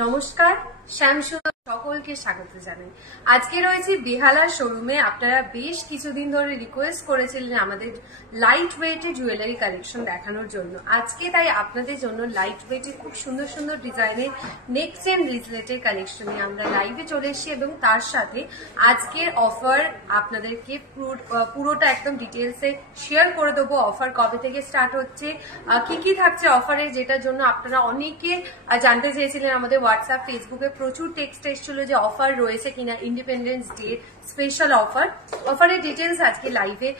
নমস্কার, শ্যামসুন্দর সকলকে স্বাগত জানাই। আজকে রয়েছে বেহালার শোরুমে। আপনারা বেশ কিছুদিন ধরে রিকোয়েস্ট করেছিলেন আমাদের লাইট ওয়েটে জুয়েলারি কালেকশন দেখানোর জন্য। আজকে তাই আপনাদের জন্য লাইট ওয়েটে খুব সুন্দর সুন্দর ডিজাইনের নেক চেন ব্রেসলেটের কালেকশন নিয়ে আমরা লাইভে চলে এসেছি এবং তার সাথে আজকের অফার আপনাদেরকে পুরোটা একদম ডিটেলসে শেয়ার করে দেবো। অফার কবে থেকে স্টার্ট হচ্ছে, কি কি থাকছে অফারে, যেটার জন্য আপনারা অনেকে জানতে চেয়েছিলেন। আমাদের হোয়াটসঅ্যাপ, ফেসবুকে প্রচুর টেক্সট এসেছিল যে অফার রয়েছে কিনা, ইন্ডিপেন্ডেন্স ডে স্পেশাল অফারের ডিটেলস আজকে লাইভে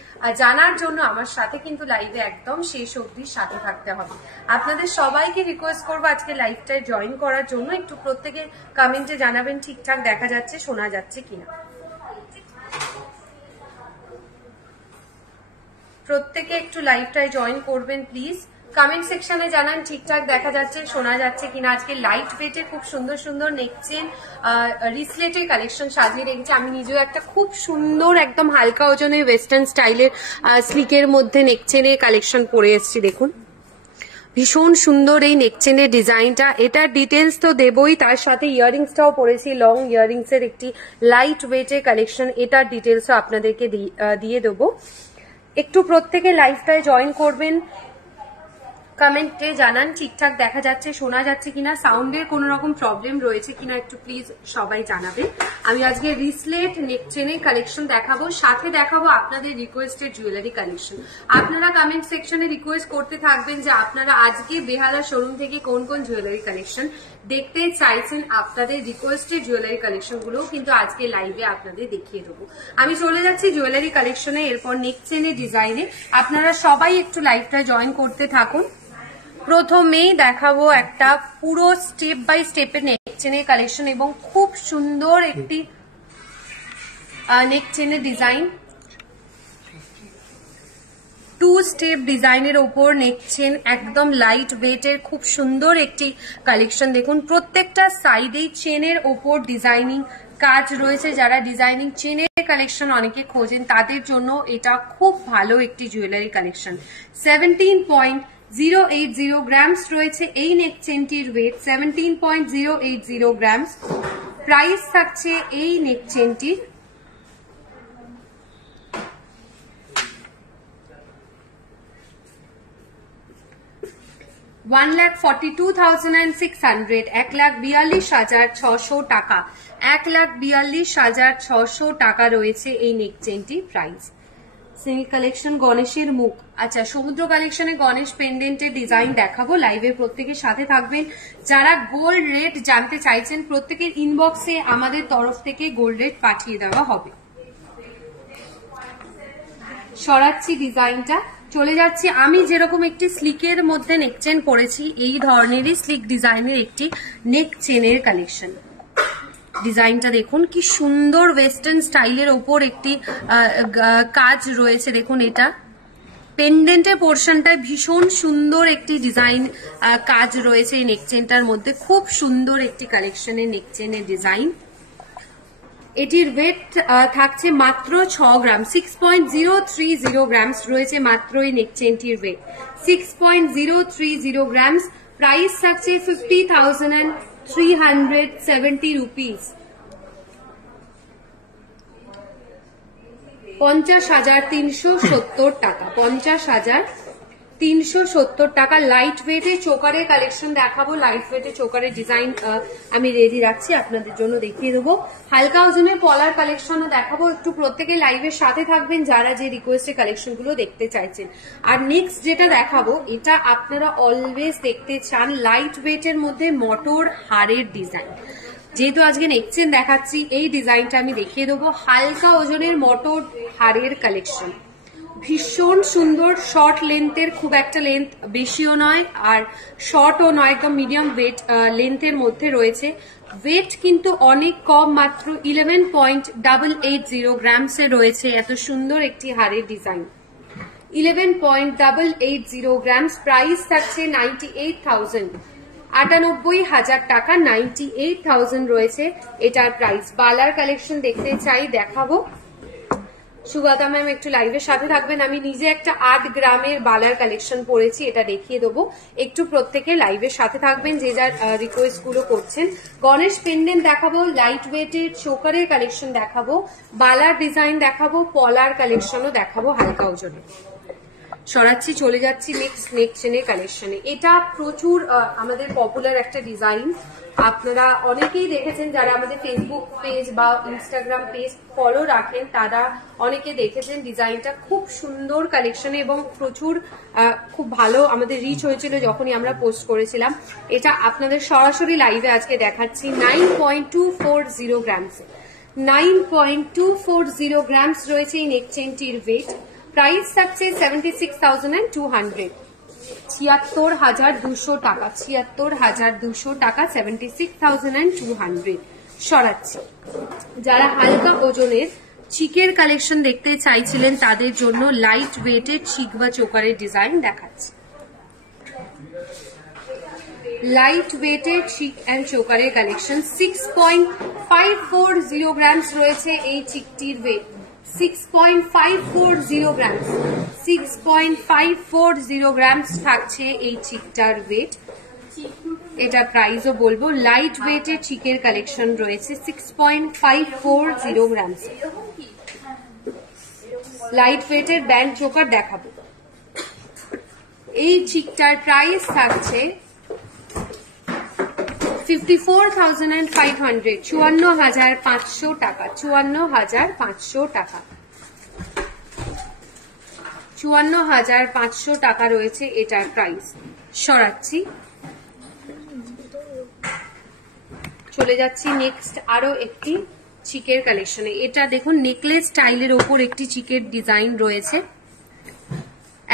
জানার জন্য আমার সাথে কিন্তু লাইভে একদম শেষ অবধি সাথে থাকতে হবে। আপনাদের সবাইকে রিকোয়েস্ট করবো আজকে লাইভটায় জয়েন করার জন্য। একটু প্রত্যেকে কমেন্টে জানাবেন ঠিকঠাক দেখা যাচ্ছে, শোনা যাচ্ছে কিনা। প্রত্যেকে একটু লাইভটায় জয়েন করবেন প্লিজ। কমেন্ট সেকশনে জানান ঠিকঠাক দেখা যাচ্ছে, শোনা যাচ্ছে কিনা। আজকে লাইট ওয়েটে খুব সুন্দর সুন্দর নেকচেন রিসলেটের কালেকশন সাজিয়ে রেখেছি। আমি নিজেও একটা খুব সুন্দর একদম হালকা ওজনের ওয়েস্টার্ন স্টাইলের স্লিকের মধ্যে নেকচেনের কালেকশন পরে এসেছি। দেখুন ভীষণ সুন্দর এই নেকচেনের ডিজাইনটা। এটার ডিটেলস তো দেবই, তার সাথে ইয়ারিংসটাও পরেছি, লং ইয়ারিংস এর একটি লাইট ওয়েটের কালেকশন। এটার ডিটেলসও আপনাদেরকে দিয়ে দেবো। একটু প্রত্যেকে লাইভটায় জয়েন করবেন, কমেন্টে জানান ঠিকঠাক দেখা যাচ্ছে, শোনা যাচ্ছে কিনা, সাউন্ডের কোনো রকম প্রবলেম রয়েছে কিনা একটু প্লিজ সবাই জানাবেন। আমি আজকে রিসলেট নেকচেনের কালেকশন দেখাবো, সাথে দেখাবো আপনাদের রিকোয়েস্টের জুয়েলারি কালেকশন। আপনারা কমেন্ট সেকশনে রিকোয়েস্ট করতে থাকবেন যে আপনারা আজকে বেহালা শোরুম থেকে কোন কোন জুয়েলারি কালেকশন দেখতে চাইছেন। আপনাদের রিকোয়েস্টের জুয়েলারি কালেকশন গুলো কিন্তু আজকে লাইভে আপনাদের দেখিয়ে দেবো। আমি চলে যাচ্ছি জুয়েলারি কালেকশনে, এরপর নেকচেনের ডিজাইনে। আপনারা সবাই একটু লাইভটা জয়েন করতে থাকুন। প্রথমেই দেখাবো একটা পুরো স্টেপ বাই স্টেপের নেকচেনের কালেকশন এবং খুব সুন্দর একটি নেকচেনের ডিজাইন। 2 স্টেপ ডিজাইনের ওপর নেকচেন, একদম লাইট ওয়েটের খুব সুন্দর একটি কালেকশন। দেখুন প্রত্যেকটা সাইডেই চেনের ওপর ডিজাইনিং কাজ রয়েছে। যারা ডিজাইনিং চেনের কালেকশন অনেকে খোঁজেন তাদের জন্য এটা খুব ভালো একটি জুয়েলারি কালেকশন। 17.080 গ্রামস রয়েছে এই নেকচেনটির ওয়েট, 17.080 গ্রামস। প্রাইস থাকছে এই নেকচেনটির 1,42,600, 1,42,600 টাকা। 1,42,600 টাকা রয়েছে এই নেকচেনটির প্রাইস। সিল্ক কালেকশন, গণেশের মুখ। আচ্ছা, সমুদ্র কালেকশনে গণেশ পেন্ডেন্টের ডিজাইন দেখাবো লাইভে। প্রত্যেকের সাথে থাকবেন। যারা গোল্ড রেট জানতে চাইছেন প্রত্যেকের ইনবক্সে আমাদের তরফ থেকে গোল্ড রেট পাঠিয়ে দেওয়া হবে। সরাচ্ছি ডিজাইনটা, চলে যাচ্ছি। আমি যেরকম একটি স্লিকের মধ্যে নেকচেন পরেছি, এই ধরনেরই স্লিক ডিজাইনের একটি নেকচেনের কালেকশন। ডিজাইনটা দেখুন কি সুন্দর, ওয়েস্টার্ন স্টাইলের ওপর একটি কাজ রয়েছে। দেখুন এটা পেন্ডেন্টের পোর্শনটায় ভীষণ সুন্দর একটি ডিজাইন কাজ রয়েছে এই নেকচেনটার মধ্যে। খুব সুন্দর একটি কালেকশনের নেকচেনের ডিজাইন। এটির ওয়েট থাকছে মাত্র 6 গ্রাম, 6.030 গ্রামস রয়েছে মাত্র এই নেকচেনটির ওয়েট, 6.030 গ্রামস। প্রাইস থাকছে 50,370 রুপিস, 50,370 টাকা, 50,370 টাকা। লাইট ওয়েটের চোকারের কালেকশন দেখাবো। লাইট ওয়েটের চোকারের ডিজাইন আমি রেডি রাখছি, আপনাদের জন্য দেখিয়ে দেবো। হালকা ওজনের পলার কালেকশনও দেখাবো। একটু প্রত্যেকে লাইভের সাথে থাকবেন যারা যে রিকোয়েস্টের কালেকশন গুলো দেখতে চাইছেন। আর নেক্সট যেটা দেখাবো এটা আপনারা অলওয়েজ দেখতে চান, লাইট ওয়েটের মধ্যে মটর হারের ডিজাইন। যেহেতু আজকে নেকচেন দেখাচ্ছি, এই ডিজাইনটা আমি দেখিয়ে দেবো। হালকা ওজনের মটর হারের কালেকশন, ভীষণ সুন্দর। শর্ট লেন্থের, খুব একটা লেন্থ বেশিও নয় আর শর্টও নয়, একদম মিডিয়াম ওয়েট লেন্থের মধ্যে রয়েছে। ওয়েট কিন্তু অনেক কম, মাত্র 11.880 গ্রামসে রয়েছে এত সুন্দর একটি হারের ডিজাইন। 11.880 গ্রামস। প্রাইস থাকছে 98,000, 98,000 টাকা, 98,000 রয়েছে এটার প্রাইস। বালার কালেকশন দেখতে চাই দেখাবো। সুগাতা ম্যাম একটু লাইভের সাথে থাকবেন। আমি নিজে একটা 8 গ্রামের বালার কালেকশন পরেছি, এটা দেখিয়ে দেবো। একটু প্রত্যেকে লাইভের সাথে থাকবেন যে যার রিকোয়েস্ট গুলো করছেন। গণেশ পেন্ডেন্ট দেখাবো, লাইট ওয়েটের চোকারের কালেকশন দেখাবো, বালার ডিজাইন দেখাবো, পলার কালেকশনও দেখাবো হালকা ওজনে। সরাচ্ছি, চলে যাচ্ছি নেক্সট নেক চেনের কালেকশনে। এটা প্রচুর আমাদের পপুলার একটা ডিজাইন, আপনারা অনেকেই দেখেছেন যারা আমাদের ফেসবুক পেজ বা ইনস্টাগ্রাম পেজ ফলো রাখেন তারা অনেকে দেখেছেন। ডিজাইনটা খুব সুন্দর কালেকশনে এবং প্রচুর খুব ভালো আমাদের রিচ হয়েছিল যখনই আমরা পোস্ট করেছিলাম। এটা আপনাদের সরাসরি লাইভে আজকে দেখাচ্ছি 9.240 গ্রামস। 9.240 গ্রামস রয়েছে এই নেক চেনটির ওয়েট। প্রাইস থাকছে 76,200, 76,200 টাকা, 76,200 টাকা, 76,200। সরাচ্ছি, যারা হালকা ওজনের চিকের কালেকশন দেখতে চাইছিলেন তাদের জন্য লাইট ওয়েটের চিক বা চোকারের ডিজাইন দেখাচ্ছি। লাইট ওয়েটের চিক অ্যান্ড চোকারের কালেকশন 6.540 গ্রামস রয়েছে এই চিকটির ওয়েট। 6.540 গ্রামস, 6.540 গ্রামস থাকছে এই চিকটার ওয়েট। এটা প্রাইসও বলবো। লাইট ওয়েটের চিকের কালেকশন রয়েছে 6.540 গ্রামস। লাইট ওয়েটের ব্যান্ড চোকার দেখাবো। এই চিকটার প্রাইস থাকছে 54,500, 54,500 টাকা, 54,500 টাকা, 54,500 টাকা রয়েছে এটার প্রাইস। সরাচ্ছি, চলে যাচ্ছি নেক্সট আরো একটি চিকের কালেকশনে। এটা দেখুন নেকলেস স্টাইলের ওপর একটি চিকের ডিজাইন রয়েছে।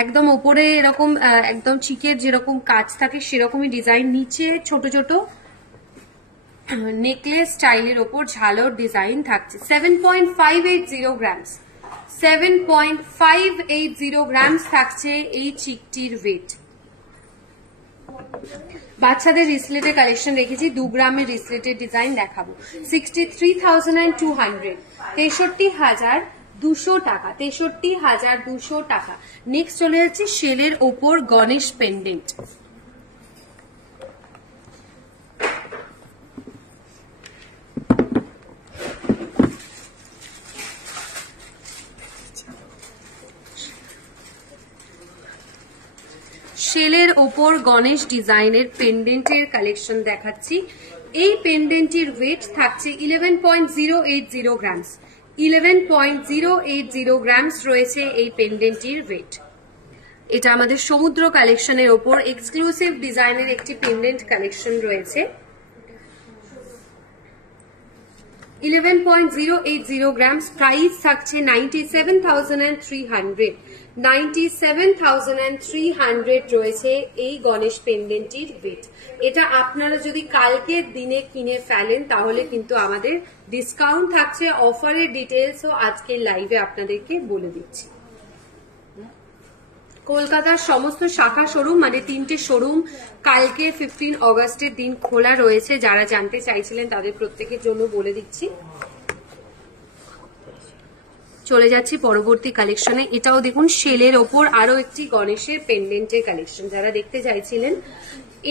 একদম ওপরে এরকম একদম চিকের যেরকম কাজ থাকে সেরকমই ডিজাইন, নিচে ছোট ছোট নেকলেস স্টাইলের ওপর ঝালর ডিজাইন থাকছে। 7.580 গ্রামস, 7.580 গ্রামস থাকছে এই চিকটির ওয়েট। বাচ্চাদের রিসলেটের কালেকশন রেখেছি, 2 গ্রামের রিসলেটের ডিজাইন দেখাবো। 63,200, 63,200 টাকা, 63,200 টাকা। নেক্সট চলে যাচ্ছে শেলের ওপর গণেশ পেন্ডেন্ট। শেলের ওপর গণেশ ডিজাইনের পেন্ডেন্টের কালেকশন দেখাচ্ছি। এই পেন্ডেন্টের ওয়েট থাকছে 11.080 গ্রামস, 11.080 গ্রামস রয়েছে এই পেন্ডেন্টের ওয়েট। এটা আমাদের সমুদ্র কালেকশনের ওপর এক্সক্লুসিভ ডিজাইনের একটি পেন্ডেন্ট কালেকশন রয়েছে। 11.080 গ্রামস, প্রাইস থাকছে 97,300, 97,300 রয়েছে এই গণেশ পেন্ডেন্টটির ওয়েট। এটা আপনারা যদি কালকের দিনে কিনে ফেলেন তাহলে কিন্তু আমাদের ডিসকাউন্ট থাকছে। অফারের ডিটেলসও আজকের লাইভে আপনাদেরকে বলে দিচ্ছি। কলকাতার সমস্ত শাখা শোরুম মানে 3টে শোরুম কালকে 15 অগস্টের দিন খোলা রয়েছে। যারা জানতে চাইছিলেন তাদের প্রত্যেকের জন্য বলে দিচ্ছি। চলে যাচ্ছি পরবর্তী কালেকশনে। এটাও দেখুন শেলের ওপর আরো একটি গণেশের পেন্ডেন্টের কালেকশন যারা দেখতে চাইছিলেন।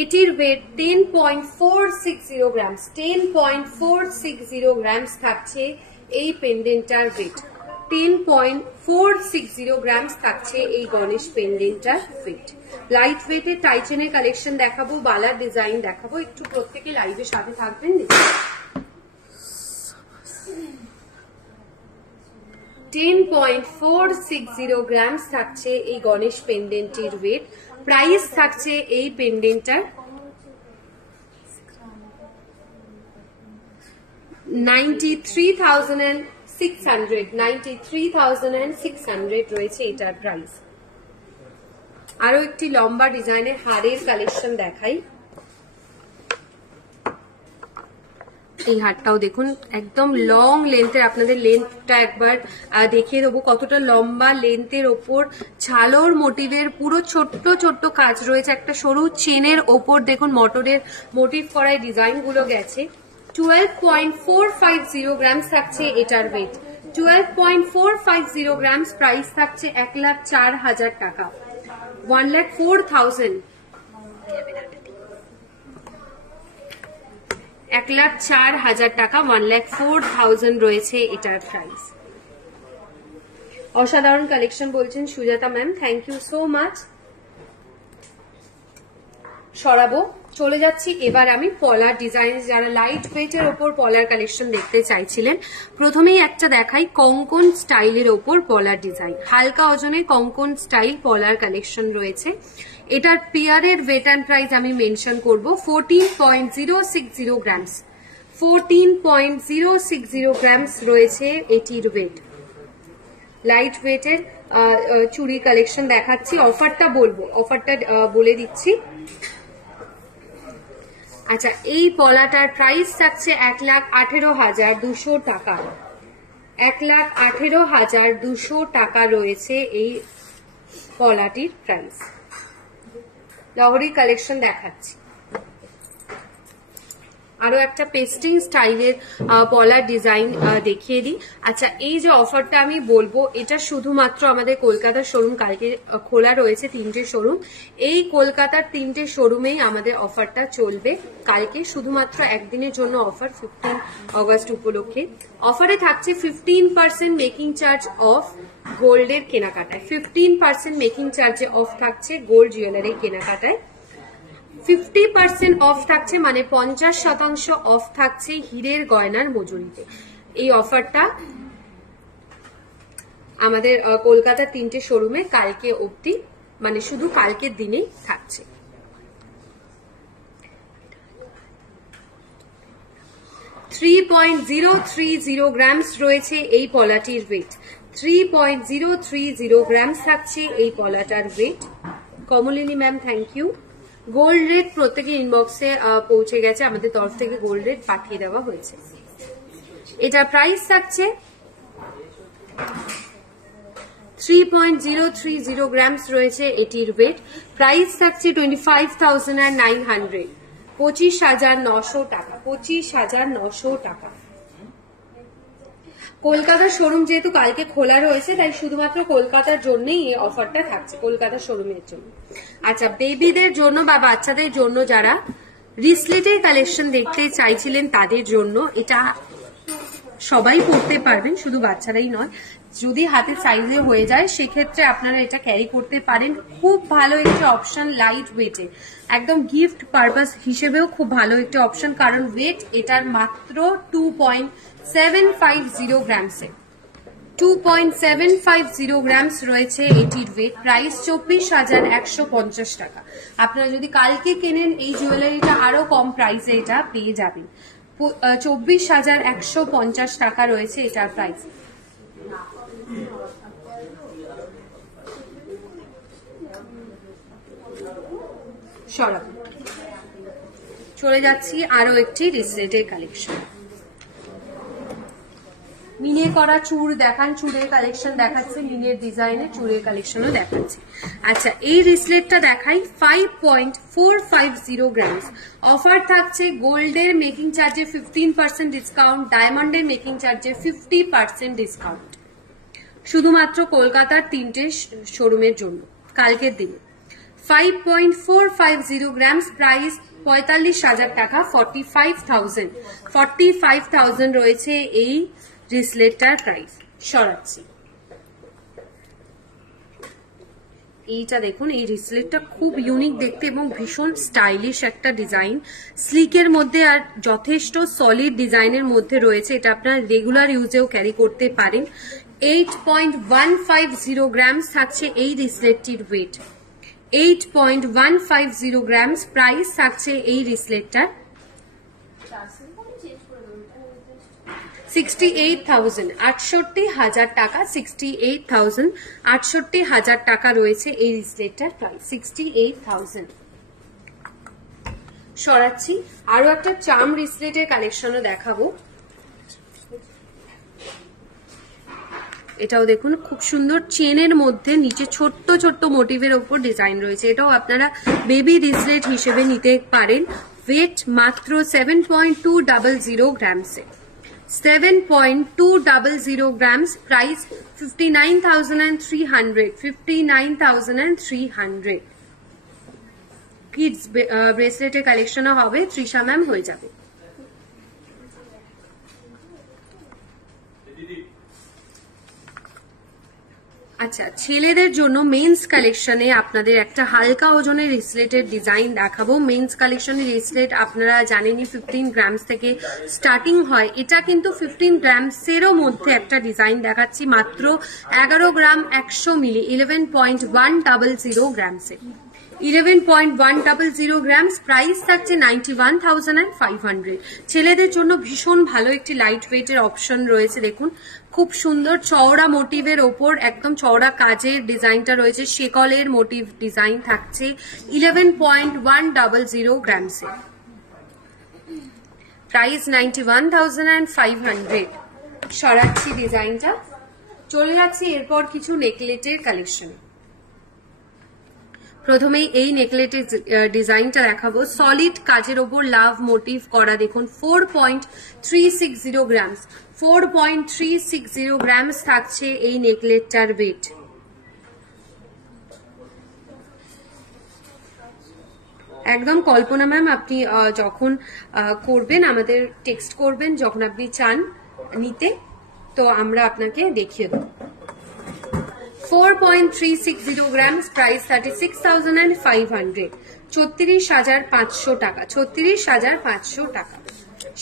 এটির ওয়েট 10.460 গ্রামস, 10.460 গ্রামস থাকছে এই পেন্ডেন্টটার ওয়েট। 10.460 গ্রামস থাকছে এই গণেশ পেন্ডেন্টটার ওয়েট। লাইট ওয়েটের টাইচেনের কালেকশন দেখাবো, বালার ডিজাইন দেখাবো। একটু প্রত্যেকে লাইভের সাথে থাকবেন। 10.460 গ্রামস থাকছে এই গণেশ পেন্ডেন্টটির ওয়েট। প্রাইস থাকছে এই পেন্ডেন্টটার 93,600, 93,600 রয়েছে এটার প্রাইস। আরো একটি লম্বা ডিজাইনের হারের কালেকশন দেখাই। এই হারটাও দেখুন একদম লং লেন্থের, আপনাদের লেন্থটা একবার দেখিয়ে দেবো কতটা লম্বা লেন্থের ওপর ঝালর মোটিভের পুরো ছোট্ট ছোট্ট কাজ রয়েছে। একটা সরু চেনের ওপর দেখুন মটরের মোটিভ করায় ডিজাইন গুলো গেছে। 12.450 গ্রামস থাকছে এটার ওয়েট, 12.450 গ্রামস, প্রাইস থাকছে 1,04,000 টাকা, 1,04,000, 1,04,000 টাকা, 1,04,000 রয়েছে এটার প্রাইস। অসাধারণ কালেকশন বলছেন Sujata ma'am, thank you so much. সরাবো, চলে যাচ্ছি এবার আমি পলার ডিজাইন, যারা লাইট ওয়েটের ওপর পলার কালেকশন দেখতে চাইছিলেন, প্রথমেই একটা দেখাই কঙ্কন স্টাইলের ওপর পলার ডিজাইন, হালকা ওজনের কঙ্কন স্টাইল পলার কালেকশন রয়েছে। এটার পেয়ারের ওয়েট অ্যান্ড প্রাইস আমি মেনশন করব 14.060 গ্রামস, 14.060 গ্রামস রয়েছে এটির ওয়েট। লাইট ওয়েটের চুড়ি কালেকশন দেখাচ্ছি, অফারটা বলবো, অফারটা বলে দিচ্ছি। আচ্ছা, এই পলাটার প্রাইস থাকছে 1,18,200 টাকা, 1,18,200 টাকা রয়েছে এই পলাটির প্রাইস। লহরি কালেকশন দেখাচ্ছি, আরো একটা পেস্টিং স্টাইলের পলার ডিজাইন দেখিয়ে দিই। আচ্ছা, এই যে অফারটা আমি বলবো, এটা শুধুমাত্র আমাদের কলকাতার শোরুম, কালকে খোলা রয়েছে 3টে শোরুম, এই কলকাতার 3টে শোরুমেই আমাদের অফারটা চলবে কালকে, শুধুমাত্র একদিনের জন্য অফার, 15 অগস্ট উপলক্ষে। অফারে থাকছে 15% মেকিং চার্জ অফ গোল্ডের কেনাকাটায়, 15% মেকিং চার্জে অফ থাকছে গোল্ড জুয়েলারির কেনাকাটায়, 50% অফ থাকছে, মানে 50% অফ থাকছে হীরের গয়নার মজুরিতে। এই অফারটা আমাদের কলকাতার 3টে শোরুমে কালকে অবধি, মানে শুধু কালকের দিনেই থাকছে। ,030 গ্রামস রয়েছে এই পলাটির ওয়েট, 3.030 গ্রামস থাকছে এই পলাটার weight. Kamalini ma'am, thank you. Gold rate প্রত্যেকে ইনবক্সে পৌঁছে গেছে, আমাদের তরফ থেকে গোল্ড রেট পাঠিয়ে দেওয়া হয়েছে। এটা প্রাইস থাকছে 3.030 গ্রামস রয়েছে এটির ওয়েট, প্রাইস থাকছে 25,900, 25,900 টাকা, 25,900 টাকা। কলকাতার শোরুম যেহেতু কালকে খোলা রয়েছে, তাই শুধুমাত্র কলকাতার জন্যই এই অফারটা থাকছে, কলকাতার শোরুমের জন্য। আচ্ছা, বেবিদের জন্য বা বাচ্চাদের জন্য যারা রিসলেটের কালেকশন দেখতে চাইছিলেন তাদের জন্য এটা সবাই পড়তে পারবেন, শুধু বাচ্চারাই নয়। যদি হাতের সাইজে হয়ে যায় সেক্ষেত্রে আপনারা এটা ক্যারি করতে পারেন, খুব ভালো একটি অপশন লাইট ওয়েটে, একদম গিফট পারপাস হিসেবেও খুব ভালো একটি অপশন, কারণ ওয়েট এটার মাত্র 2.750 গ্রামসে, 2.750 গ্রামস রয়েছে এটির ওয়েট, প্রাইস 24,150 টাকা। আপনারা যদি কালকে কেনেন এই জুয়েলারিটা আরো কম প্রাইসে এটা পেয়ে যাবেন, 24,150 টাকা রয়েছে এটার প্রাইস। সরাবো, চলে যাচ্ছি আরো একটি রিসলেটের কালেকশন। মিনে করা চুড় দেখান, চুড়ের কালেকশন দেখাচ্ছে, মিনের ডিজাইনের চুড়ের কালেকশনও দেখাচ্ছে। আচ্ছা, এই রিসলেটটা দেখাই, 5.450 গ্রামস, অফার থাকছে গোল্ডের মেকিং চার্জে 15% ডিসকাউন্ট, ডায়মন্ডের মেকিং চার্জে 50% ডিসকাউন্ট, শুধুমাত্র কলকাতার 3টে শোরুমের জন্য কালকের দিনে। 5.450 গ্রামস, প্রাইস 45,000 টাকা, 45,000 রয়েছে এই রিসলেটটার প্রাইস। সরাচ্ছি, এইটা দেখুন, এই রিসলেটটা খুব ইউনিক দেখতে এবং ভীষণ স্টাইলিশ একটা ডিজাইন, স্লিকের মধ্যে আর যথেষ্ট সলিড ডিজাইনের মধ্যে রয়েছে। এটা আপনারা রেগুলার ইউজেও ক্যারি করতে পারেন। 8.150 গ্রামস থাকছে এই রিসলেটটির ওয়েট, 8.150 গ্রামস, প্রাইস থাকছে এই রিসলেটটার 68,000, 68,000 টাকা, 68,000, 68,000 টাকা রয়েছে এই রিসলেটটার প্রাইস, 68,000। সরাচ্ছি, আরো একটা চার্ম রিসলেটের কালেকশনও দেখাবো। এটাও দেখুন, খুব সুন্দর চেনের মধ্যে নিচে ছোট্ট ছোট্ট মোটিভের ওপর ডিজাইন রয়েছে, এটাও আপনারা বেবি রিসলেট হিসেবে নিতে পারেন। ওয়েট মাত্র 7.200 গ্রামসে, 7.200 grams, price 59,300. 59,300. কিডস ব্রেসলেটের কালেকশনও হবে, তৃষা ম্যাম হয়ে যাবে। আচ্ছা, ছেলেদের জন্য মেন্স কালেকশনে আপনাদের একটা হালকা ওজনের রিসলেটের ডিজাইন দেখাবো। মেন্স কালেকশনের রিসলেট আপনারা জানেনই 15 গ্রামস থেকে স্টার্টিং হয়। এটা কিন্তু 15 গ্রামসেরও মধ্যে একটা ডিজাইন দেখাচ্ছি, মাত্র 11 গ্রাম 100 মিলি, 11.100 গ্রামসে। 11.100 গ্রামস, প্রাইস থাকছে 91,500। ছেলেদের জন্য ভীষণ ভালো একটি লাইট ওয়েটের অপশন রয়েছে। দেখুন খুব সুন্দর চওড়া মোটিভের ওপর একদম চওড়া কাজের ডিজাইনটা রয়েছে, শেকলের মোটিভ ডিজাইন থাকছে 11.100 গ্রামসে, প্রাইস 91,500। সরাচ্ছি ডিজাইনটা, চলে যাচ্ছি এরপর কিছু নেকলেটের কালেকশনে। প্রথমেই এই নেকলেটের ডিজাইনটা দেখাবো, সলিড কাজের ওপর লাভ মোটিভ করা। দেখুন 4.360 গ্রামস, 4.360 গ্রামস থাকছে এই নেকলেটটার ওয়েট। একদম কল্পনা ম্যাম, আপনি যখন করবেন আমাদের টেক্সট করবেন যখন আপনি চান নিতে, তো আমরা আপনাকে দেখিয়ে দেব। 4.360 grams, price 36,500, 34,500 টাকা, 34,500 টাকা।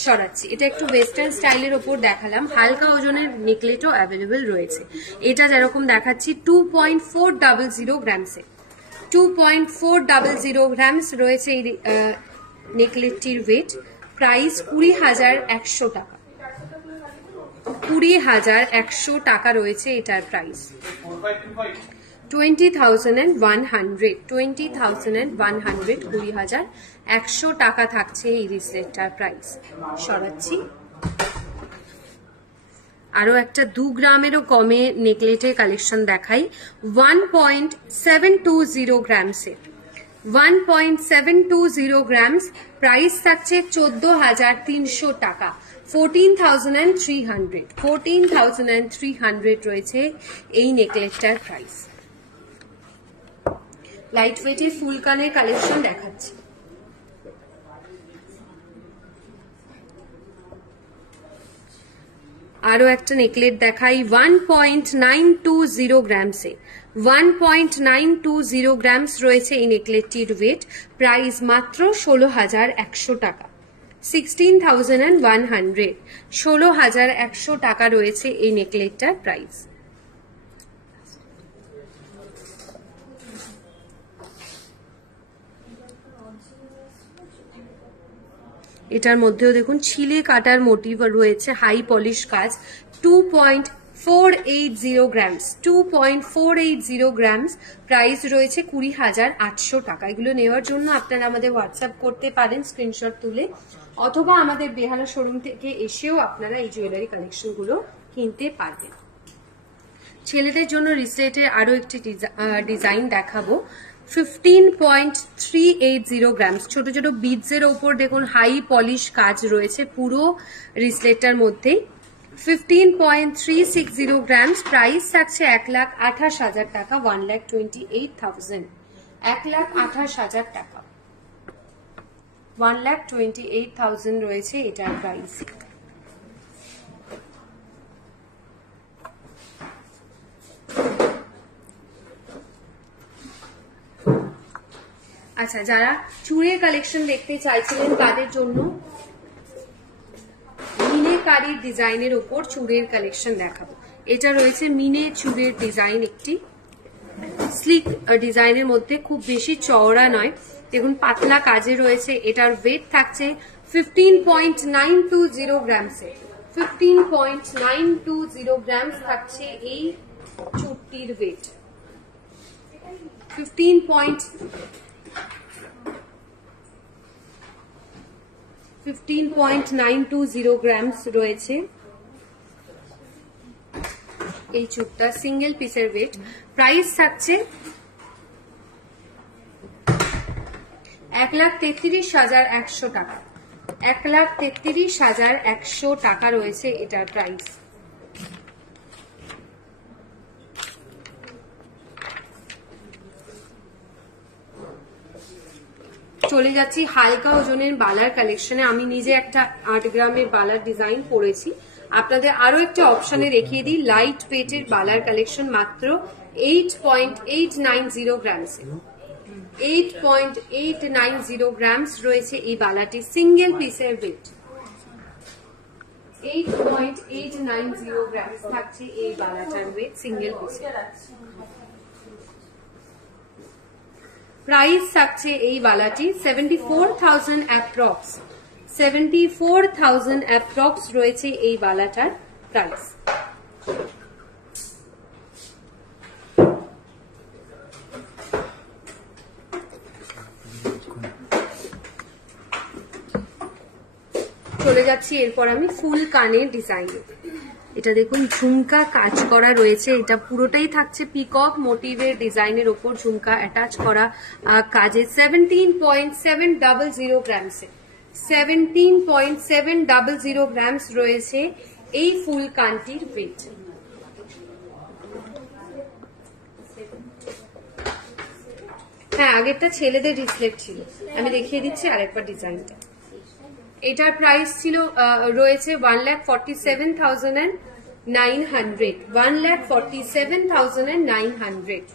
সরাচ্ছি, এটা একটু ওয়েস্টার্ন স্টাইলের ওপর দেখালাম, হালকা ওজনের নেকলেটও অ্যাভেলেবেল রয়েছে। এটা যেরকম দেখাচ্ছি 2.400 গ্রামসে, 2.400 গ্রামস রয়েছে এই নেকলেটটির ওয়েট, প্রাইস 20,100 টাকা, 20,100 টাকা রয়েছে এটার প্রাইস। 20,100, 20,100, 20,100 টাকা থাকছে এই রিসলেটটার প্রাইস। সরাচ্ছি, আরো একটা 2 গ্রামেরও কমে নেকলেটের কালেকশন দেখাই। 1.720 গ্রামসে, 1.720 গ্রামস, প্রাইস থাকছে 14,300 টাকা, 14,300, 14,300 রয়েছে এই নেকলেটটার প্রাইস। লাইট ওয়েটের ফুল কানের কালেকশন দেখাচ্ছি। আরো একটা নেকলেট দেখাই 1.920 গ্রামসে, 1.920 গ্রামস রয়েছে এই নেকলেটটির ওয়েট, প্রাইস মাত্র 16,100 টাকা, 16,100, 16,100 টাকা রয়েছে এই নেকলেটটার প্রাইস। এটার মধ্যেও দেখুন ছিলে কাটার মোটিভ রয়েছে, হাই পলিশ কাজ, 2.480 গ্রামস, 2.480 গ্রামস, প্রাইস রয়েছে 20,800 টাকা। এগুলো নেওয়ার জন্য আপনারা আমাদের হোয়াটসঅ্যাপ করতে পারেন স্ক্রিনশট তুলে, অথবা আমাদের বেহালা শোরুম থেকে এসেও আপনারা এই জুয়েলারি কালেকশন গুলো কিনতে পারবেন। ছেলেদের জন্য রিসলেটের আরো একটি ডিজাইন দেখাবো, 15.380 গ্রামস, ছোট ছোট বিডস এর ওপর দেখুন হাই পলিশ কাজ রয়েছে পুরো রিসলেটটার মধ্যে। 15.360 গ্রামস, প্রাইস থাকছে 1,28,000 টাকা, 1,28,000, 1,28,000 টাকা, 1,28,000 রয়েছে এটার প্রাইস। আচ্ছা, যারা চুড়ের কালেকশন দেখতে চাইছিলেন তাদের জন্য মিনে কারির ডিজাইনের উপর চুড়ের কালেকশন দেখাবো। এটা রয়েছে মিনে চুড়ের ডিজাইন, একটি স্লিক ডিজাইনের মধ্যে, খুব বেশি চওড়া নয়, দেখুন পাতলা কাজে রয়েছে। এটার ওয়েট থাকছে 15.920 গ্রামসে, 15.920 গ্রামস থাকছে এই চুড়টির ওয়েট। 15.920 গ্রামস রয়েছে এই চুড়টা, সিঙ্গেল পিসের ওয়েট, প্রাইস থাকছে 1,33,100 টাকা, 1,33,100 টাকা রয়েছে এটার প্রাইস। চলে যাচ্ছি হালকা ওজনের বালার কালেকশনে। আমি নিজে একটা 8 গ্রামের বালার ডিজাইন করেছি, আপনাদের আরো একটা অপশনে দেখিয়ে দিই। লাইট ওয়েটের বালার কালেকশন মাত্র 8.890 গ্রামসে। 8.890 গ্রামস রয়েছে এই বালাটি, সিঙ্গেল পিসের ওয়েট 8.890 গ্রামস থাকছে এই বালাটার ওয়েট সিঙ্গেল পিসের। প্রাইস থাকছে এই বালাটি 74,000 অ্যাপ্রক্স। 74,000 অ্যাপ্রক্স রয়েছে এই বালাটার প্রাইস। চলে যাচ্ছি এরপর আমি ফুল কানের ডিজাইনে। এটা দেখুন ঝুমকা কাজ করা রয়েছে, এটা পুরোটাই থাকছে পিকক মোটিভের ডিজাইনের ওপর ঝুমকা অ্যাটাচ করা কাজে। 17.700 গ্রামসে 17.700 গ্রামস রয়েছে এই ফুল কানটির ওয়েট। হ্যাঁ, আগেরটা ছেলেদের রিফ্লেক্ট ছিল, আমি দেখিয়ে দিচ্ছি আরেকবার ডিজাইনটা। এটার প্রাইস ছিল রয়েছে 1,47,900। 1,47,900।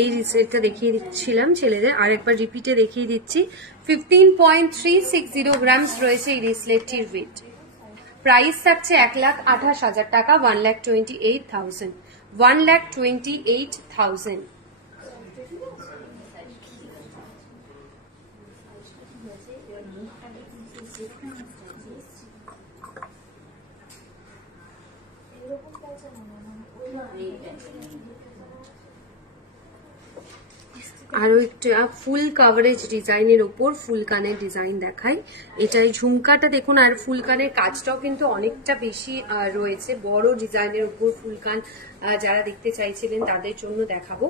এই রিসেটটা দেখিয়ে দিচ্ছিলাম ছেলেদের, আরেকবার রিপিটে দেখিয়ে দিচ্ছি। 15.360 গ্রামস রয়েছে এই রিসলেটটির ওয়েট। প্রাইস থাকছে 1,28,000 টাকা। 1,28,000। 1,28,000। আরো একটা ফুল কাভারেজ ডিজাইনের উপর ফুল কানের ডিজাইন দেখাই। এটাই ঝুমকাটা দেখুন, আর ফুল কানের কাজটাও কিন্তু অনেকটা বেশি রয়েছে। বড় ডিজাইনের উপর ফুল কান যারা দেখতে চাইছিলেন তাদের জন্য দেখাবো।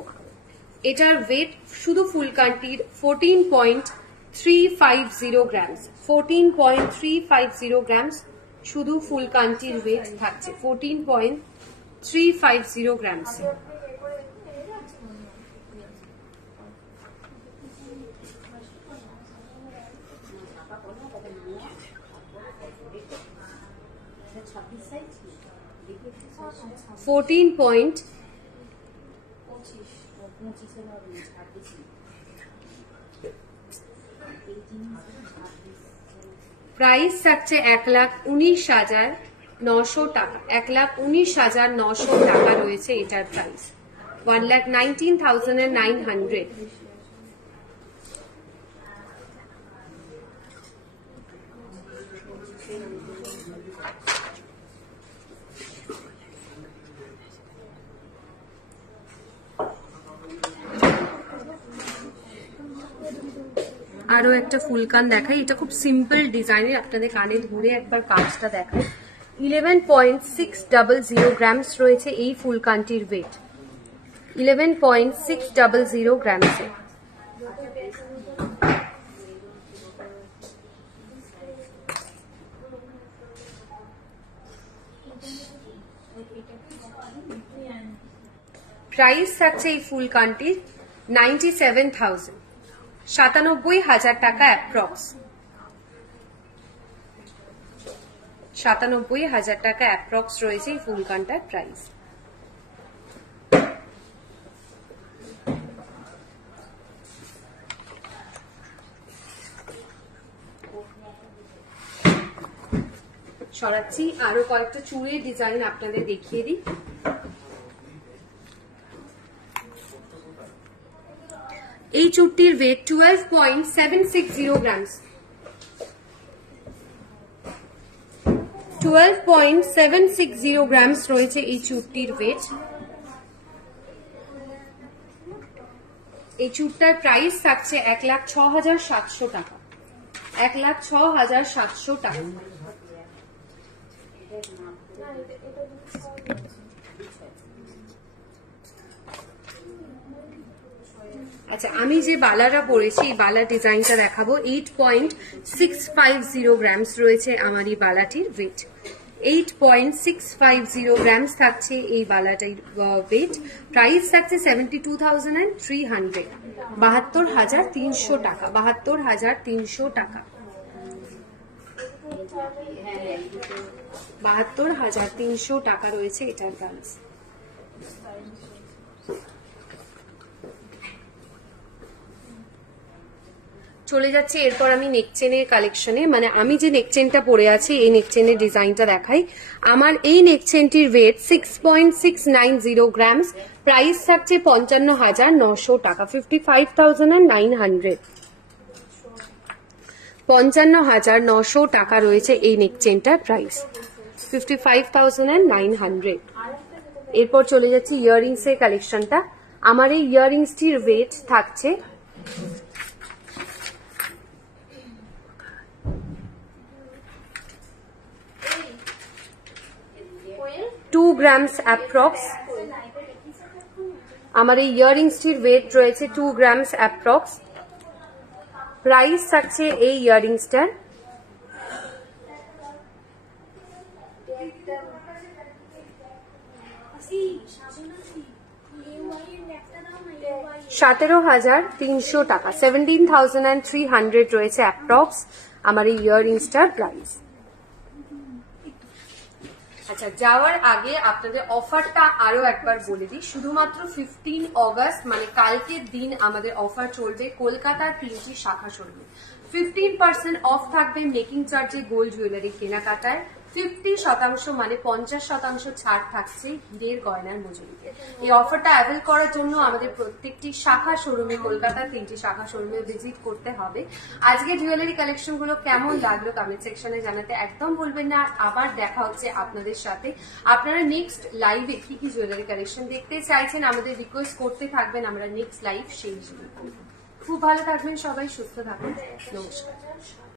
এটার ওয়েট শুধু ফুল কানটির 14.350 গ্রামস। 14.350 গ্রামস শুধু ফুল কানটির ওয়েট থাকছে 14.350 গ্রামস। প্রাইস থাকছে 1,19,900 টাকা। 1,19,900 টাকা রয়েছে এটার প্রাইস। 1,19,900। আরো একটা ফুল কান দেখাই, এটা খুব সিম্পল ডিজাইনের, আপনাদের কানে ধরে একবার কাজটা দেখাই। 11.600 গ্রামস রয়েছে এই ফুল কানটির ওয়েট। 11.600 গ্রামসে। প্রাইস থাকছে এই ফুল কানটির 97,000। 97,000 টাকা অ্যাপ্রক্স। 97,000 টাকা অ্যাপ্রক্স রয়েছে এই ফুল কানটার প্রাইস। সরাচ্ছি, আরো কয়েকটা চুড়ির ডিজাইন আপনাদের দেখিয়ে দিই। এই চুড়টির ওয়েট 12.760 গ্রামস। 12.760 গ্রামস রয়েছে এই চুড়টির ওয়েট। এই চুড়টার প্রাইস থাকছে 1,06,700 টাকা। 1,06,700 টাকা। আচ্ছা, আমি যে বালাটা পরেছি এই বালা ডিজাইনটা দেখাবো। 8.650 গ্রামস রয়েছে আমার এই বালাটির ওয়েট। 8.650 গ্রামস থাকছে এই বালাটির ওয়েট। প্রাইস থাকছে 72,300, 72,300 টাকা, 72,300 টাকা, 72,300 টাকা রয়েছে এটার প্রাইস। চলে যাচ্ছে এরপর আমি নেকচেনের কালেকশনে, মানে আমি যে নেকচেনটা পরে আছি এই নেকচেনের ডিজাইনটা দেখাই। আমার এই নেকচেনটির ওয়েট 6.690 গ্রামস, প্রাইস থাকছে 55,900 টাকা, 55,900, 55,900 টাকা রয়েছে এই নেকচেনটার প্রাইস, 55,900। এরপর চলে যাচ্ছে ইয়াররিংস এর কালেকশনটা। আমার এই ইয়াররিংসটির ওয়েট থাকছে 2 গ্রামস অ্যাপ্রক্স। আমার এই ইয়াররিংসটির ওয়েট রয়েছে 2 গ্রামস অ্যাপ্রক্স। প্রাইস থাকছে এই ইয়াররিংসটার 17,300 টাকা, 17,300 রয়েছে অ্যাপ্রক্স আমার এই ইয়াররিংসটার প্রাইস। আচ্ছা, যাওয়ার আগে আপনাদের অফারটা আরো একবার বলে দিই। শুধুমাত্র 15 অগস্ট মানে কালকের দিন আমাদের অফার চলবে কলকাতার 3টি শাখা শোরুমে। 15% অফ থাকবে মেকিং চার্জে গোল্ড জুয়েলারি কেনাকাটায়, 50% মানে 50% ছাড় থাকছে হীরের গয়নার মজুরিতে। এই অফারটা অ্যাভেল করার জন্য আমাদের প্রত্যেকটি শাখা শোরুমে, কলকাতার 3টি শাখা শোরুমে ভিজিট করতে হবে। আজকে জুয়েলারি কালেকশন গুলো কেমন লাগলো কমেন্ট সেকশনে জানাতে একদম ভুলবেন না। আবার দেখা হচ্ছে আপনাদের সাথে। আপনারা নেক্সট লাইভে কি কি জুয়েলারি কালেকশন দেখতে চাইছেন আমাদের রিকোয়েস্ট করতে থাকবেন, আমরা নেক্সট লাইভ সেই শুরু করবো। খুব ভালো থাকবেন সবাই, সুস্থ থাকবেন, নমস্কার।